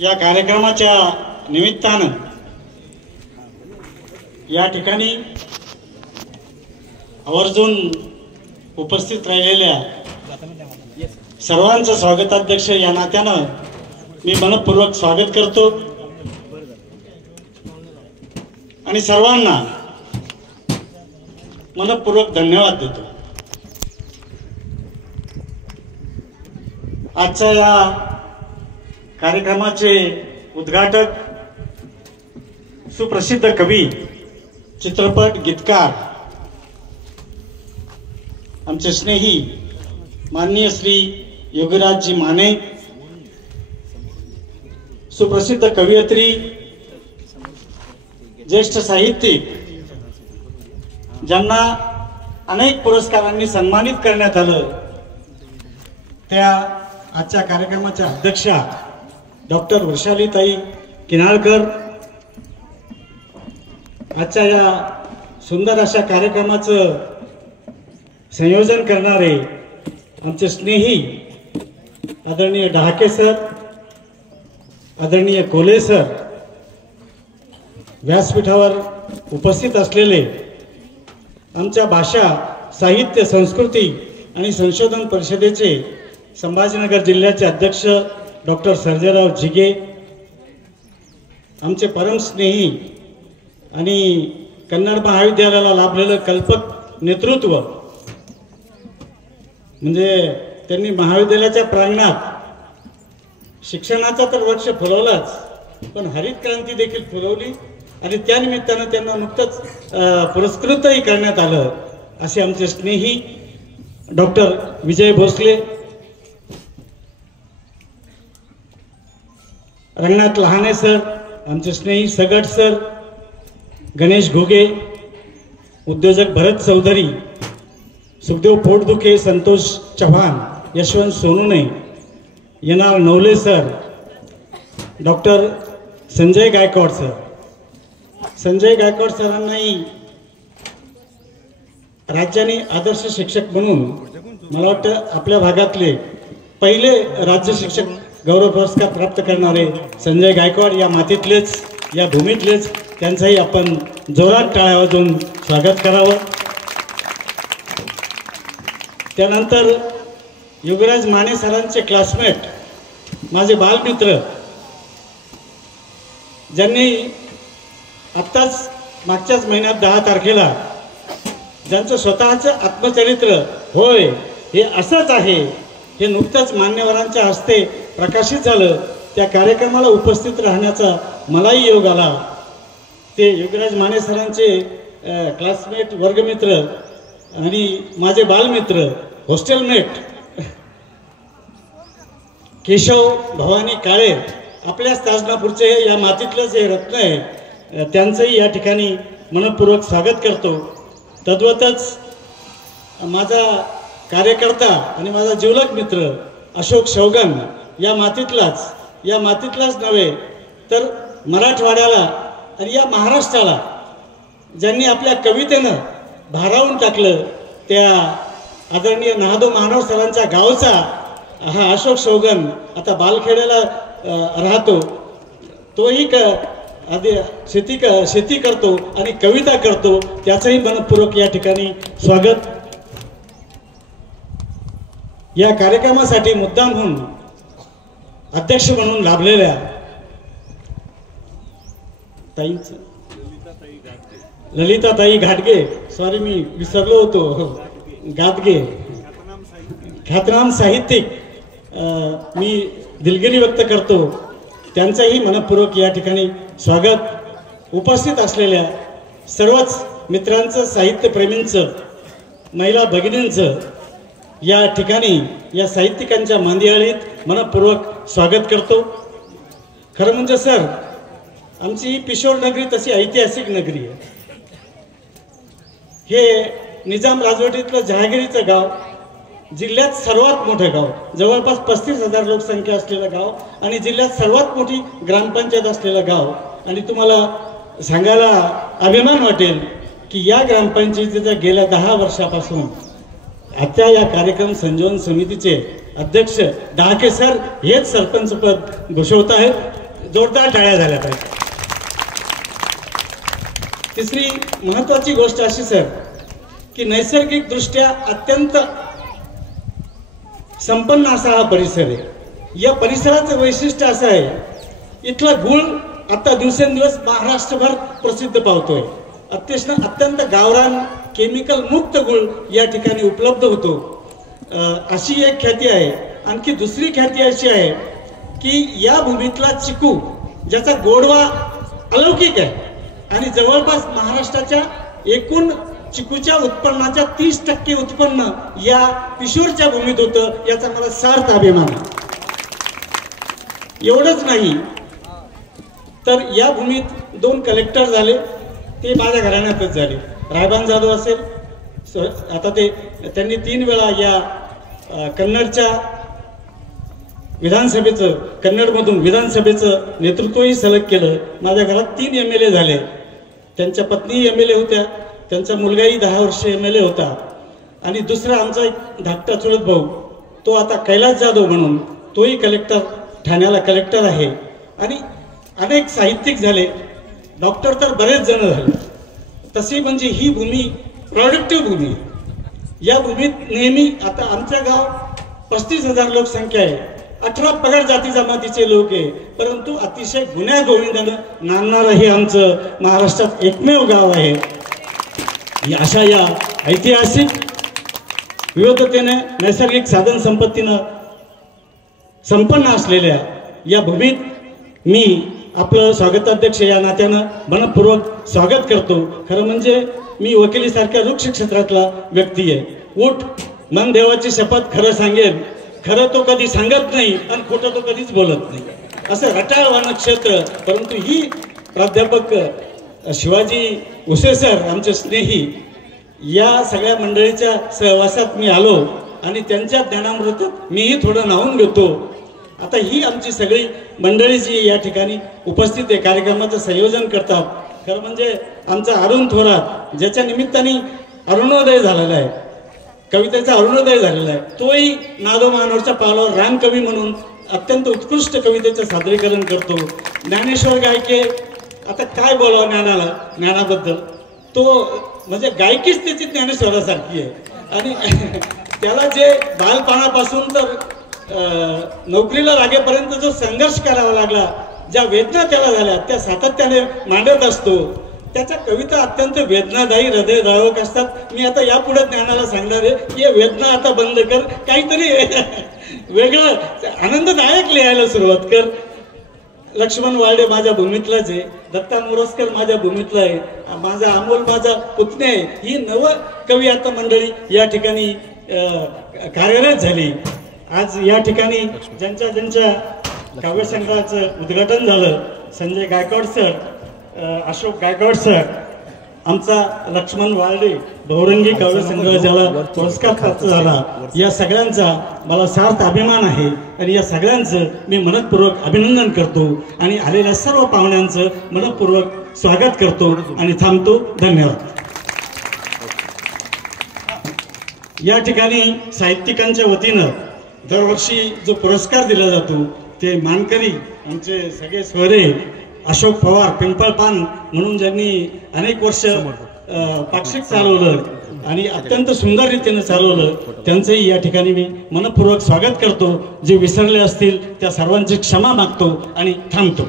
या कार्यक्रमाच्या निमित्तानं या ठिकाणी आवर्जून उपस्थित राहिलेल्या सर्वांचं स्वागताध्यक्ष या नात्यानं मी मनपूर्वक स्वागत करतो आणि सर्वांना मनपूर्वक धन्यवाद देतो। आजच्या या कार्यक्रमाचे उद्घाटक सुप्रसिद्ध कवी, चित्रपट गीतकार, आमचे स्नेही माननीय श्री योगीराजजी माने, सुप्रसिद्ध कवयित्री, ज्येष्ठ साहित्यिक, ज्यांना अनेक पुरस्कारांनी सन्मानित करण्यात आलं, त्या आजच्या कार्यक्रमाच्या अध्यक्षा डॉक्टर वृषालीताई किनाळकर, आजच्या या सुंदर अशा कार्यक्रमाचं संयोजन करणारे आमचे स्नेही आदरणीय डहाके सर, आदरणीय कोले सर, व्यासपीठावर उपस्थित असलेले आमच्या भाषा, साहित्य, संस्कृती आणि संशोधन परिषदेचे संभाजीनगर जिल्ह्याचे अध्यक्ष डॉक्टर सर्जेराव जिगे, आमचे परमस्नेही आणि कन्नड महाविद्यालयाला लाभलेलं कल्पक नेतृत्व, म्हणजे त्यांनी महाविद्यालयाच्या प्रांगणात शिक्षणाचा तर वृक्ष फुलवलाच, पण हरित क्रांती देखील फुलवली आणि त्यानिमित्तानं त्यांना नुकतंच पुरस्कृतही करण्यात आलं। असे आमचे स्नेही डॉक्टर विजय भोसले, रंगनाथ लहाने सर, आमचे स्नेही सगट सर, गणेश घोगे, उद्योजक भरत चौधरी, सुखदेव पोटदुखे, संतोष चव्हाण, यशवंत सोनुने, येणार Navale sir, doctor Sanjay Gaikwad sir. Sanjay Gaikwad सरांनाही राज्याने आदर्श शिक्षक म्हणून मला वाटतं आपल्या भागातले पहिले राज्य शिक्षक गौरव पुरस्कार प्राप्त करणारे संजय गायकवाड या मातीतलेच, या भूमीतलेच, त्यांचाही आपण जोरात टाळ्या वाजवून स्वागत करावं। त्यानंतर योगीराज माने सरांचे क्लासमेट, माझे बालमित्र, ज्यांनी आत्ताच मागच्याच महिन्यात 10 तारखेला ज्यांचं स्वतःचं आत्मचरित्र होय हे असंच आहे हे नुकतंच मान्यवरांच्या हस्ते प्रकाशित झालं, त्या कार्यक्रमाला उपस्थित राहण्याचा मलाही योग आला। ते योगीराज माने सरांचे क्लासमेट, वर्गमित्र आणि माझे बालमित्र, हॉस्टेलमेट केशव भवानी काळे, आपल्याच ताजनापूरचे या मातीतलंच हे रत्न आहे, त्यांचंही या ठिकाणी मनपूर्वक स्वागत करतो। तद्वतच माझा कार्यकर्ता आणि माझा जिवलग मित्र अशोक शौगन, या मातीतलाच नव्हे तर मराठवाड्याला आणि या महाराष्ट्राला ज्यांनी आपल्या कवितेनं भारावून टाकलं, त्या आदरणीय नाहदो मानव सरांच्या गावचा हा अशोक शौगन आता बालखेड्याला राहतो, तोही शेती करतो आणि कविता करतो, त्याचंही मनपूर्वक या ठिकाणी स्वागत। या कार्यक्रमासाठी मुद्दामहून अध्यक्ष म्हणून लाभलेल्या ललिताताई घाटगे, सॉरी मी विसरलो होतो, गादगे, ख्यातनाम साहित्यिक, मी दिलगिरी व्यक्त करतो, त्यांचंही मनपूर्वक या ठिकाणी स्वागत। उपस्थित असलेल्या सर्वच मित्रांचं, साहित्यप्रेमींचं, महिला भगिनींचं या ठिकाणी या साहित्यिकांच्या मांदियाळीत मनपूर्वक स्वागत करतो। खरं म्हणजे सर, आमची ही पिशोर नगरी तशी ऐतिहासिक नगरी आहे। हे निजाम राजवटीतलं जहागिरीचं गाव, जिल्ह्यात सर्वात मोठं गाव, जवळपास 35,000 लोकसंख्या असलेलं गाव आणि जिल्ह्यात सर्वात मोठी ग्रामपंचायत असलेलं गाव। आणि तुम्हाला सांगायला अभिमान वाटेल की या ग्रामपंचायतीच्या गेल्या 10 वर्षापासून आता या कार्यक्रम संयोजन समितीचे अध्यक्ष डहाके सर हेच सरपंच पद घोषवत आहेत जोरदार टाळ्या झाल्या पाहिजे. तिसरी महत्वाची गोष्ट अशी सर की नैसर्गिक दृष्ट्या अत्यंत संपन्न असा हा परिसर आहे. या परिसराचं वैशिष्ट्य असं आहे, इथला गुळ आता दिवसेंदिवस महाराष्ट्रभर प्रसिद्ध पावतोय. अत्यंत गावरान केमिकल मुक्त गुळ या ठिकाणी उपलब्ध होतो, अशी एक ख्याती आहे. आणखी दुसरी ख्याती अशी आहे की या भूमीतला चिकू ज्याचा गोडवा अलौकिक आहे आणि जवळपास महाराष्ट्राच्या एकूण चिकूच्या उत्पन्नाच्या 30% उत्पन्न या पिशोरच्या भूमीत होतं, याचा मला सार्थ अभिमान आहे. एवढंच नाही तर या भूमीत 2 कलेक्टर झाले, ते माझ्या घराण्यातच झाले. रायबान जाधव असेल, आता त्यांनी 3 वेळा या कन्नडच्या विधानसभेचं, कन्नडमधून विधानसभेचं नेतृत्वही सलग केलं. माझ्या घरात 3 MLA झाले. त्यांच्या पत्नी MLA होत्या, त्यांचा मुलगाही 10 वर्ष MLA होता. आणि दुसरा आमचा एक धाकटा चुलत भाऊ, तो आता कैलास जाधव म्हणून, तोही कलेक्टर, ठाण्याला कलेक्टर आहे. आणि अनेक साहित्यिक झाले, डॉक्टर तर बरेच जण झाले. तशी म्हणजे ही भूमी प्रॉडक्टिव्ह भूमी. या भूमीत नेहमी, आता आमचं गाव 35,000 लोकसंख्या आहे, 18 पगड जाती जमातीचे लोक आहे, परंतु अतिशय गुण्या गोविंदानं नांदणारं हे आमचं महाराष्ट्रात एकमेव गाव आहे. अशा या ऐतिहासिक विविधतेने, नैसर्गिक साधन संपत्तीनं संपन्न असलेल्या या भूमीत मी आपलं स्वागताध्यक्ष या नात्यानं मनपूर्वक स्वागत करतो. खरं म्हणजे मी वकिलीसारख्या वृक्ष क्षेत्रातला व्यक्ती आहे. उठ मन देवाची शपथ खरं सांगेन, खरं तो कधी सांगत नाही आणि खोटं तो कधीच बोलत नाही, असं रटाळवाणं क्षेत्र. परंतु ही प्राध्यापक शिवाजी उसे सर, आमचे स्नेही, या सगळ्या मंडळीच्या सहवासात मी आलो आणि त्यांच्या ज्ञानामृतात मीही थोडं न्हावून घेतो. आता ही आमची सगळी मंडळी जी या ठिकाणी उपस्थित आहे, कार्यक्रमाचं संयोजन करतात. खरं म्हणजे आमचा अरुण थोरात, ज्याच्या निमित्ताने अरुणोदय झालेला आहे, कवितेचा अरुणोदय झालेला आहे, तोही नादो मानोरच्या पावलावर रामकवी म्हणून अत्यंत उत्कृष्ट कवितेचं सादरीकरण करतो. ज्ञानेश्वर गायके, आता काय बोलावं ज्ञानाबद्दल, तो म्हणजे गायकीच त्याची ज्ञानेश्वरासारखी आहे. आणि त्याला जे बालपणापासून तर नोकरीला लागेपर्यंत जो संघर्ष करावा लागला, ज्या वेदना त्याला झाल्या, त्या सातत्याने मांडत असतो. त्याच्या कविता अत्यंत वेदनादायी, हृदयद्रावक असतात. मी आता यापुढे ज्ञानाला सांगणार आहे की या वेदना आता बंद कर, काहीतरी वेगळं आनंददायक लिहायला सुरुवात कर. लक्ष्मण वाळडे माझ्या भूमीतलाच आहे, दत्ता मोरजकर माझ्या भूमीतला आहे, माझा अमोल माझा पुतणे आहे. ही नव कवी आता मंडळी या ठिकाणी कार्यरत झाली. आज या ठिकाणी ज्यांच्या काव्यसंग्रहाचं उद्घाटन झालं, संजय गायकवाड सर, अशोक गायकवाड सर, आमचा लक्ष्मण वाळडे बहुरंगी काव्यसंग्रह ज्याला पुरस्कार प्राप्त झाला, या सगळ्यांचा मला सार्थ अभिमान आहे. आणि या सगळ्यांचं मी मनपूर्वक अभिनंदन करतो आणि आलेल्या सर्व पाहुण्यांचं मनपूर्वक स्वागत करतो आणि थांबतो. धन्यवाद. या ठिकाणी साहित्यिकांच्या वतीनं दरवर्षी जो पुरस्कार दिला जातो, ते मानकरी आमचे सगळे स्वरे अशोक पवार, पिंपळ पान म्हणून ज्यांनी अनेक वर्ष पाक्षिक चालवलं आणि अत्यंत सुंदर रीतीने चालवलं, त्यांचंही या ठिकाणी मी मनपूर्वक स्वागत करतो. जे विसरले असतील त्या सर्वांची क्षमा मागतो आणि थांबतो.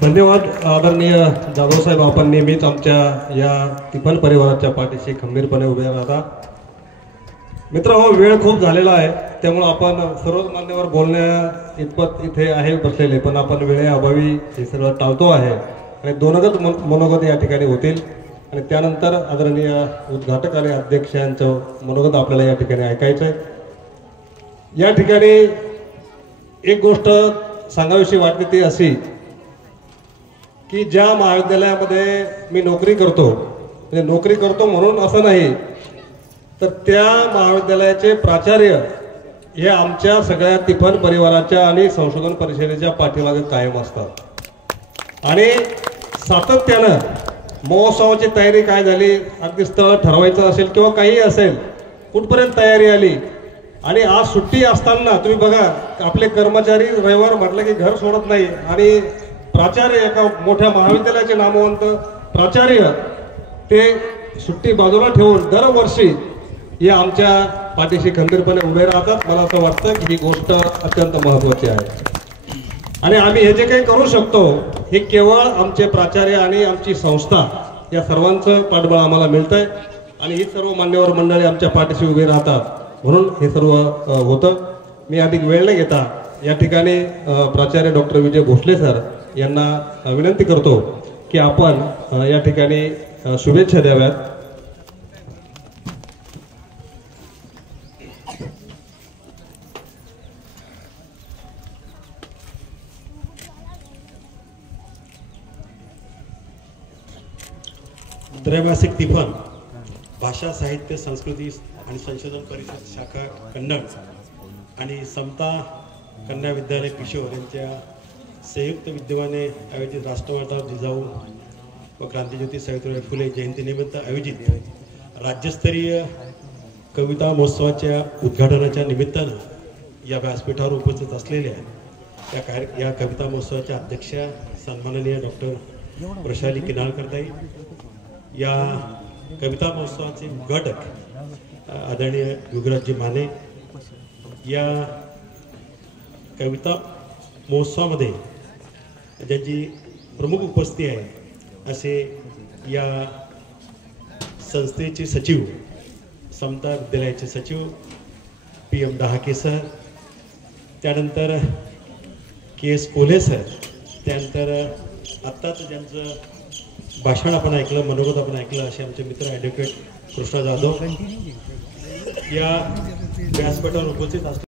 धन्यवाद. आदरणीय जाधव साहेब, आपण नेहमीच आमच्या या तिफन परिवाराच्या पाठीशी खंबीरपणे उभे राहता. मित्रांनो, वेळ खूप झालेला आहे, त्यामुळे आपण सर्वच मान्यवर बोलण्या इतपत इथे आहे बसलेले, पण आपण वेळेअभावी हे सर्व टाळतो आहे. आणि दोनगत मनोगत या ठिकाणी होतील आणि त्यानंतर आदरणीय उद्घाटक आणि अध्यक्षांचं मनोगत आपल्याला या ठिकाणी ऐकायचं आहे. या ठिकाणी एक गोष्ट सांगावीशी वाटते, ती अशी की ज्या महाविद्यालयामध्ये मी नोकरी करतो, म्हणजे नोकरी करतो म्हणून असं नाही, तर त्या महाविद्यालयाचे प्राचार्य हे आमच्या सगळ्या तिफन परिवाराच्या आणि संशोधन परिषदेच्या पाठीमागे कायम असतात. आणि सातत्यानं महोत्सवाची तयारी काय झाली, अगदी स्थळ ठरवायचं असेल किंवा काही असेल, कुठपर्यंत तयारी आली, आणि आज सुट्टी असताना तुम्ही बघा आपले कर्मचारी रविवार म्हटलं की घर सोडत नाही आणि प्राचार्य एका मोठ्या महाविद्यालयाचे नामवंत प्राचार्य ते सुट्टी बाजूला ठेवून दरवर्षी या आमच्या पाठीशी खंबीरपणे उभे राहतात. मला असं वाटतं की ही गोष्ट अत्यंत महत्त्वाची आहे आणि आम्ही हे जे काही करू शकतो हे केवळ आमचे प्राचार्य आणि आमची संस्था या सर्वांचं पाठबळ आम्हाला मिळतंय आणि ही सर्व मान्यवर मंडळी आमच्या पाठीशी उभे राहतात म्हणून हे सर्व होतं. मी अधिक वेळ न घेता या ठिकाणी प्राचार्य डॉक्टर विजय भोसले सर यांना विनंती करतो की आपण या ठिकाणी शुभेच्छा द्याव्यात. त्रैमासिक तिफन भाषा साहित्य संस्कृती आणि संशोधन परिषद शाखा कन्नड आणि समता कन्या विद्यालय किशोर यांच्या संयुक्त विद्यमाने आयोजित राष्ट्रमाता जिजाऊ व क्रांतिज्योती सावित्रीबाई फुले जयंतीनिमित्त आयोजित राज्यस्तरीय कविता महोत्सवाच्या उद्घाटनाच्या निमित्तानं या व्यासपीठावर उपस्थित असलेल्या या कविता महोत्सवाच्या अध्यक्षा सन्माननीय डॉक्टर प्रशाली किनाळकरताई, या कविता महोत्सवाचे उद्घाटक आदरणीय युगराजजी माने, या कविता महोत्सवामध्ये ज्यांची प्रमुख उपस्थिती आहे असे या संस्थेचे सचिव, समता विद्यालयाचे सचिव PM डहाके सर, त्यानंतर KS कोल्हे सर, त्यानंतर आत्ताच ज्यांचं भाषण आपण ऐकलं, मनोगत आपण ऐकलं असे आमचे मित्र ॲडव्होकेट कृष्णा जाधव या व्यासपीठावर उपस्थित असतात.